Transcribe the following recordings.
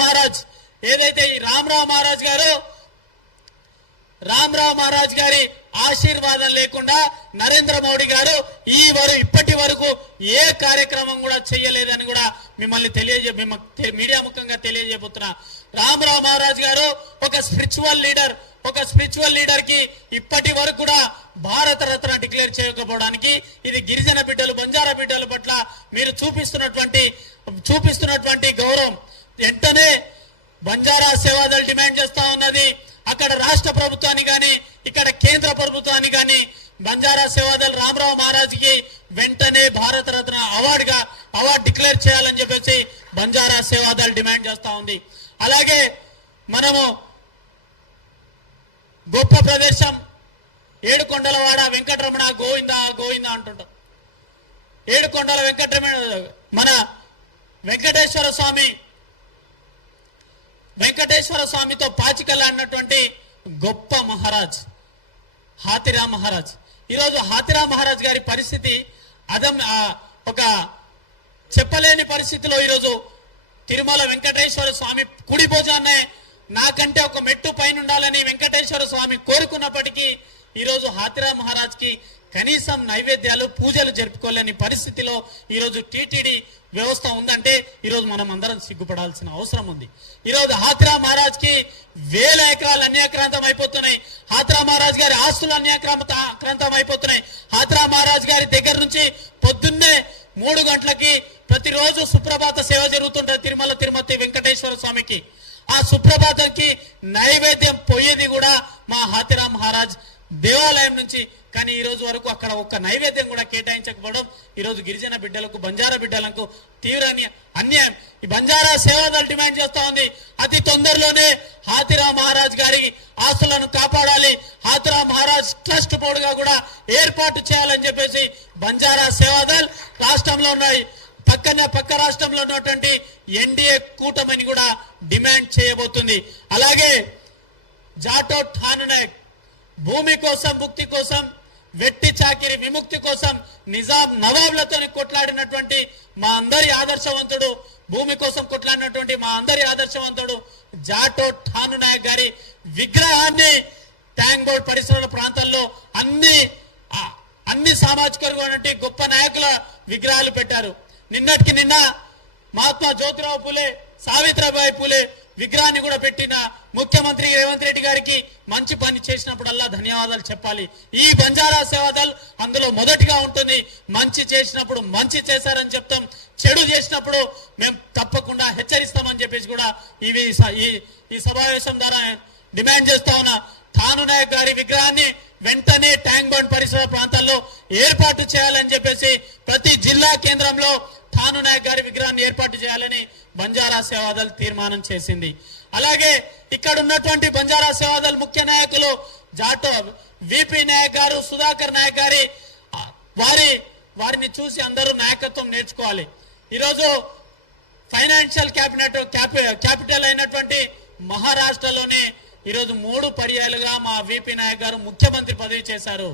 మహారాజ్ ఏదైతే ఈ రామరావు మహారాజ్ గారి ఆశీర్వాదం లేకుండా నరేంద్ర మోడీ గారు ఇప్పటి వరకు ఏ కార్యక్రమం కూడా చేయలేదని కూడా మిమ్మల్ని మీడియా ముఖంగా తెలియజేయబోతున్నా. రామరావు మహారాజ్ గారు ఒక స్పిరిచువల్ లీడర్ కి ఇప్పటి వరకు కూడా భారత రత్న డిక్లేర్ చేయకపోవడానికి ఇది గిరిజన బిడ్డలు బంజారా బిడ్డల పట్ల మీరు చూపిస్తున్నటువంటి గౌరవం. వెంటనే బంజారా సేవాదల్ డిమాండ్ చేస్తా ఉన్నది. అక్కడ రాష్ట్ర ప్రభుత్వాన్ని గాని ఇక్కడ కేంద్ర ప్రభుత్వాన్ని గాని బంజారా సేవాదల్ రామరావు మహారాజ్ కి వెంటనే భారత రత్న అవార్డు డిక్లేర్ చేయాలని చెప్పేసి బంజారా సేవాదల్ డిమాండ్ చేస్తా ఉంది. అలాగే మనము గొప్ప ప్రదేశం ఏడుకొండలవాడ వెంకటరమణ గోవిందా గోవిందా అంటుంటాం. ఏడుకొండల వెంకటరమణ మన వెంకటేశ్వర స్వామితో పాచికలాడినటువంటి గొప్ప మహారాజ్ హాతిరామ్ మహారాజ్. ఈరోజు హాతిరామ్ మహారాజ్ గారి పరిస్థితి ఒక చెప్పలేని పరిస్థితిలో ఈరోజు తిరుమల వెంకటేశ్వర స్వామి కుడి భుజాన్నే నాకంటే ఒక మెట్టు పైన ఉండాలని వెంకటేశ్వర స్వామి కోరుకున్నప్పటికీ ఈరోజు హాతిరామ్ మహారాజ్ కి కనీసం నైవేద్యాలు పూజలు జరుపుకోలేని పరిస్థితిలో ఈరోజు టీటీడీ వ్యవస్థ ఉందంటే ఈరోజు మనం అందరం సిగ్గుపడాల్సిన అవసరం ఉంది. ఈరోజు హాతిరామ్ మహారాజ్ కి వేల ఎకరాలు అన్యాక్రాంతం అయిపోతున్నాయి. హాతిరామ్ మహారాజ్ గారి ఆస్తులు అన్యాక్రాంతం అయిపోతున్నాయి. హాతిరామ్ మహారాజ్ గారి దగ్గర నుంచి పొద్దున్నే 3 గంటలకి ప్రతిరోజు సుప్రభాత సేవ జరుగుతుంటది తిరుమతి వెంకటేశ్వర స్వామికి. ఆ సుప్రభాతంకి నైవేద్యం పోయేది కూడా మా హాతిరామ్ మహారాజ్ దేవాలయం నుంచి. కానీ ఈ రోజు వరకు అక్కడ ఒక్క నైవేద్యం కూడా కేటాయించకపోవడం ఈరోజు గిరిజన బిడ్డలకు బంజారా బిడ్డలకు తీవ్ర అన్యాయం. ఈ బంజారా సేవాదల్ డిమాండ్ చేస్తా ఉంది. అతి తొందరలోనే హాతిరామ్ మహారాజ్ గారి ఆస్తులను కాపాడాలి, హాతిరామ్ మహారాజ్ ట్రస్ట్ బోర్డు గా కూడా ఏర్పాటు చేయాలని చెప్పేసి బంజారా సేవాదల్ రాష్ట్రంలో ఉన్నాయి పక్క రాష్ట్రంలో ఉన్నటువంటి ఎన్డీఏ కూటమిని కూడా డిమాండ్ చేయబోతుంది. అలాగే జాటో ఠాను నాయక్ భూమి కోసం ముక్తి కోసం వెట్టి చాకిరి విముక్తి కోసం నిజాం నవాబ్లతో కొట్లాడినటువంటి మా అందరి ఆదర్శవంతుడు, భూమి కోసం కొట్లాడినటువంటి మా అందరి ఆదర్శవంతుడు జాటో ఠాను నాయక్ గారి విగ్రహాన్ని ట్యాంక్ బోర్డ్ పరిసర ప్రాంతాల్లో అన్ని సామాజిక వర్గాల గొప్ప నాయకుల విగ్రహాలు పెట్టారు. నిన్నటికి నిన్న మహాత్మా జ్యోతిరావు పూలే, సావిత్రిబాయి పూలే విగ్రహాన్ని కూడా పెట్టిన ముఖ్యమంత్రి రేవంత్ రెడ్డి గారికి మంచి పని చేసినప్పుడల్లా ధన్యవాదాలు చెప్పాలి. ఈ బంజారా సేవాదల్ అందులో మొదటిగా ఉంటుంది. మంచి చేసినప్పుడు మంచి చేశారని చెప్తాం, చెడు చేసినప్పుడు మేము తప్పకుండా హెచ్చరిస్తామని చెప్పేసి కూడా ఈ సమావేశం ద్వారా డిమాండ్ చేస్తా ఉన్నా. ఠాను నాయక్ గారి విగ్రహాన్ని వెంటనే ట్యాంక్ బండ్ పరిసర ప్రాంతాల్లో ఏర్పాటు చేయాలని చెప్పేసి ప్రతి జిల్లా కేంద్రంలో ఠాను నాయక్ గారి విగ్రహాన్ని ఏర్పాటు చేయాలని బంజారా సేవాదల్ తీర్మానం చేసింది. అలాగే ఇక్కడ ఉన్నటువంటి బంజారా సేవాదల్ ముఖ్య నాయకులు జాటో విపి నాయక్ గారు, సుధాకర్ నాయక్ గారి వారిని చూసి అందరూ నాయకత్వం నేర్చుకోవాలి. ఈరోజు ఫైనాన్షియల్ క్యాపిటల్ అయినటువంటి మహారాష్ట్రలోనే ఈరోజు 3 పర్యాలుగా మా విపి నాయక్ గారు ముఖ్యమంత్రి పదవి చేశారు.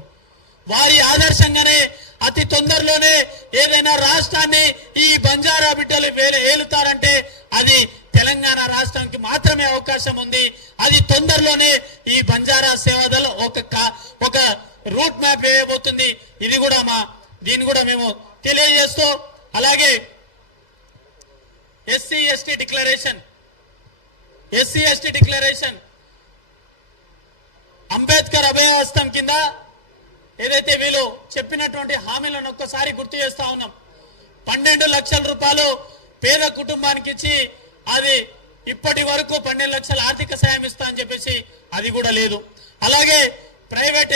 వారి ఆదర్శంగానే అతి తొందరలోనే ఏదైనా రాష్ట్రాన్ని ఈ బంజారా బిడ్డలు ఏలుతారంటే అది తెలంగాణ రాష్ట్రానికి మాత్రమే అవకాశం ఉంది. అది తొందరలోనే ఈ బంజారా సేవాదల్ ఒక రూట్ మ్యాప్ వేయబోతుంది. దీన్ని కూడా మేము తెలియజేస్తూ, అలాగే ఎస్సీ ఎస్టీ డిక్లరేషన్ అంబేద్కర్ అభయహస్తం కింద ఏదైతే వీళ్ళు చెప్పినటువంటి హామీలను ఒక్కసారి గుర్తు చేస్తా ఉన్నాం. 12 లక్షల రూపాయలు పేద కుటుంబానికి ఇచ్చి అది ఇప్పటి వరకు 12 లక్షల ఆర్థిక సాయం ఇస్తా అని చెప్పేసి అది కూడా లేదు. అలాగే ప్రైవేట్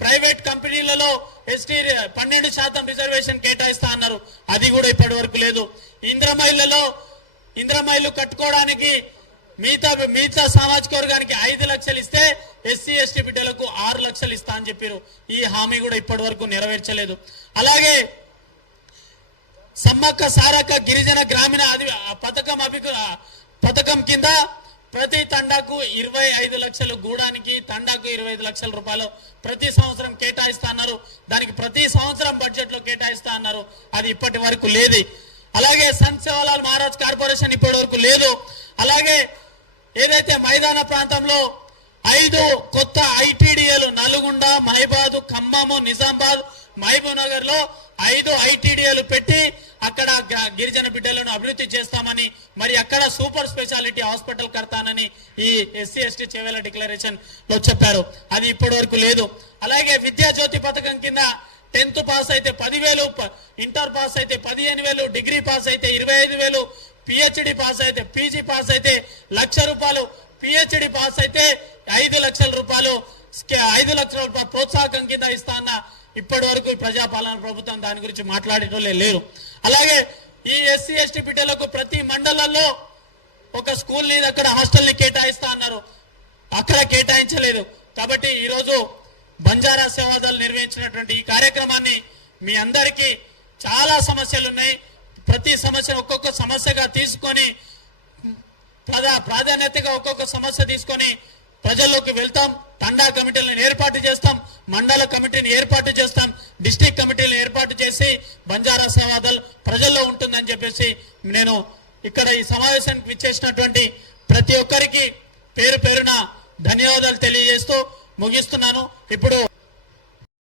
ప్రైవేట్ కంపెనీలలో ఎస్టీ 12% రిజర్వేషన్ కేటాయిస్తా అన్నారు, అది కూడా ఇప్పటి వరకు లేదు. ఇంద్రమైలు కట్టుకోవడానికి మిగతా సామాజిక వర్గానికి 5 లక్షలు ఇస్తే ఎస్సీ ఎస్టీ బిడ్డలకు 6 లక్షలు ఇస్తా అని చెప్పారు. ఈ హామీ కూడా ఇప్పటి వరకు నెరవేర్చలేదు. అలాగే సమ్మక్క సారక్క గిరిజన గ్రామీణ పథకం కింద ప్రతి తండాకు 25 లక్షలు, గూడానికి తండాకు 25 లక్షల రూపాయలు ప్రతి సంవత్సరం కేటాయిస్తా అన్నారు. దానికి ప్రతి సంవత్సరం బడ్జెట్ లో కేటాయిస్తా అన్నారు, అది ఇప్పటి వరకు లేదు. అలాగే సంత్ సేవాలాల్ మహారాజ్ కార్పొరేషన్ ఇప్పటి వరకు లేదు. అలాగే ఏదైతే మైదాన ప్రాంతంలో 5 కొత్త ఐటీడీఏలు నల్గొండ, మహిబాద్, ఖమ్మము, నిజామాబాద్, మహబూబ్ నగర్ లో 5 ఐటీడీఏలు పెట్టి అక్కడ గిరిజన బిడ్డలను అభివృద్ధి చేస్తామని, మరి అక్కడ సూపర్ స్పెషాలిటీ హాస్పిటల్ కడతానని ఈ ఎస్సీ ఎస్టీ చేవేల డిక్లరేషన్ లో చెప్పారు. అది ఇప్పటి వరకు లేదు. అలాగే విద్యా జ్యోతి పథకం కింద 10th పాస్ అయితే 10,000, ఇంటర్ పాస్ అయితే 15,000, డిగ్రీ పాస్ అయితే 25,000, పిహెచ్డి పాస్ అయితే, పీజీ పాస్ అయితే ₹1,00,000, పిహెచ్డి పాస్ అయితే 5 లక్షల రూపాయలు, 5 లక్షల రూపాయల ప్రోత్సాహకం కింద ఇస్తా అన్న ఇప్పటి వరకు ప్రజాపాలన ప్రభుత్వం దాని గురించి మాట్లాడేటోళ్ళే లేరు. అలాగే ఈ ఎస్సీ ఎస్టీ బిడ్డలకు ప్రతి మండలంలో ఒక స్కూల్ ని, అక్కడ హాస్టల్ ని కేటాయిస్తా అన్నారు, అక్కడ కేటాయించలేదు. కాబట్టి ఈరోజు బంజారా సేవాదల్ నిర్వహించినటువంటి ఈ కార్యక్రమాన్ని మీ అందరికీ చాలా సమస్యలు ఉన్నాయి, ప్రతి సమస్య ఒక్కొక్క సమస్యగా తీసుకొని ప్రాధాన్యతగా ఒక్కొక్క సమస్య తీసుకొని ప్రజల్లోకి వెళ్తాం. తండా కమిటీలను ఏర్పాటు చేస్తాం, మండల కమిటీని ఏర్పాటు చేస్తాం, డిస్ట్రిక్ట్ కమిటీలను ఏర్పాటు చేసి బంజారా సేవాదల్ ప్రజల్లో ఉంటుందని చెప్పేసి నేను ఇక్కడ ఈ సమావేశానికి విచ్చేసినటువంటి ప్రతి ఒక్కరికి పేరు పేరున ధన్యవాదాలు తెలియజేస్తూ ముగిస్తున్నాను. ఇప్పుడు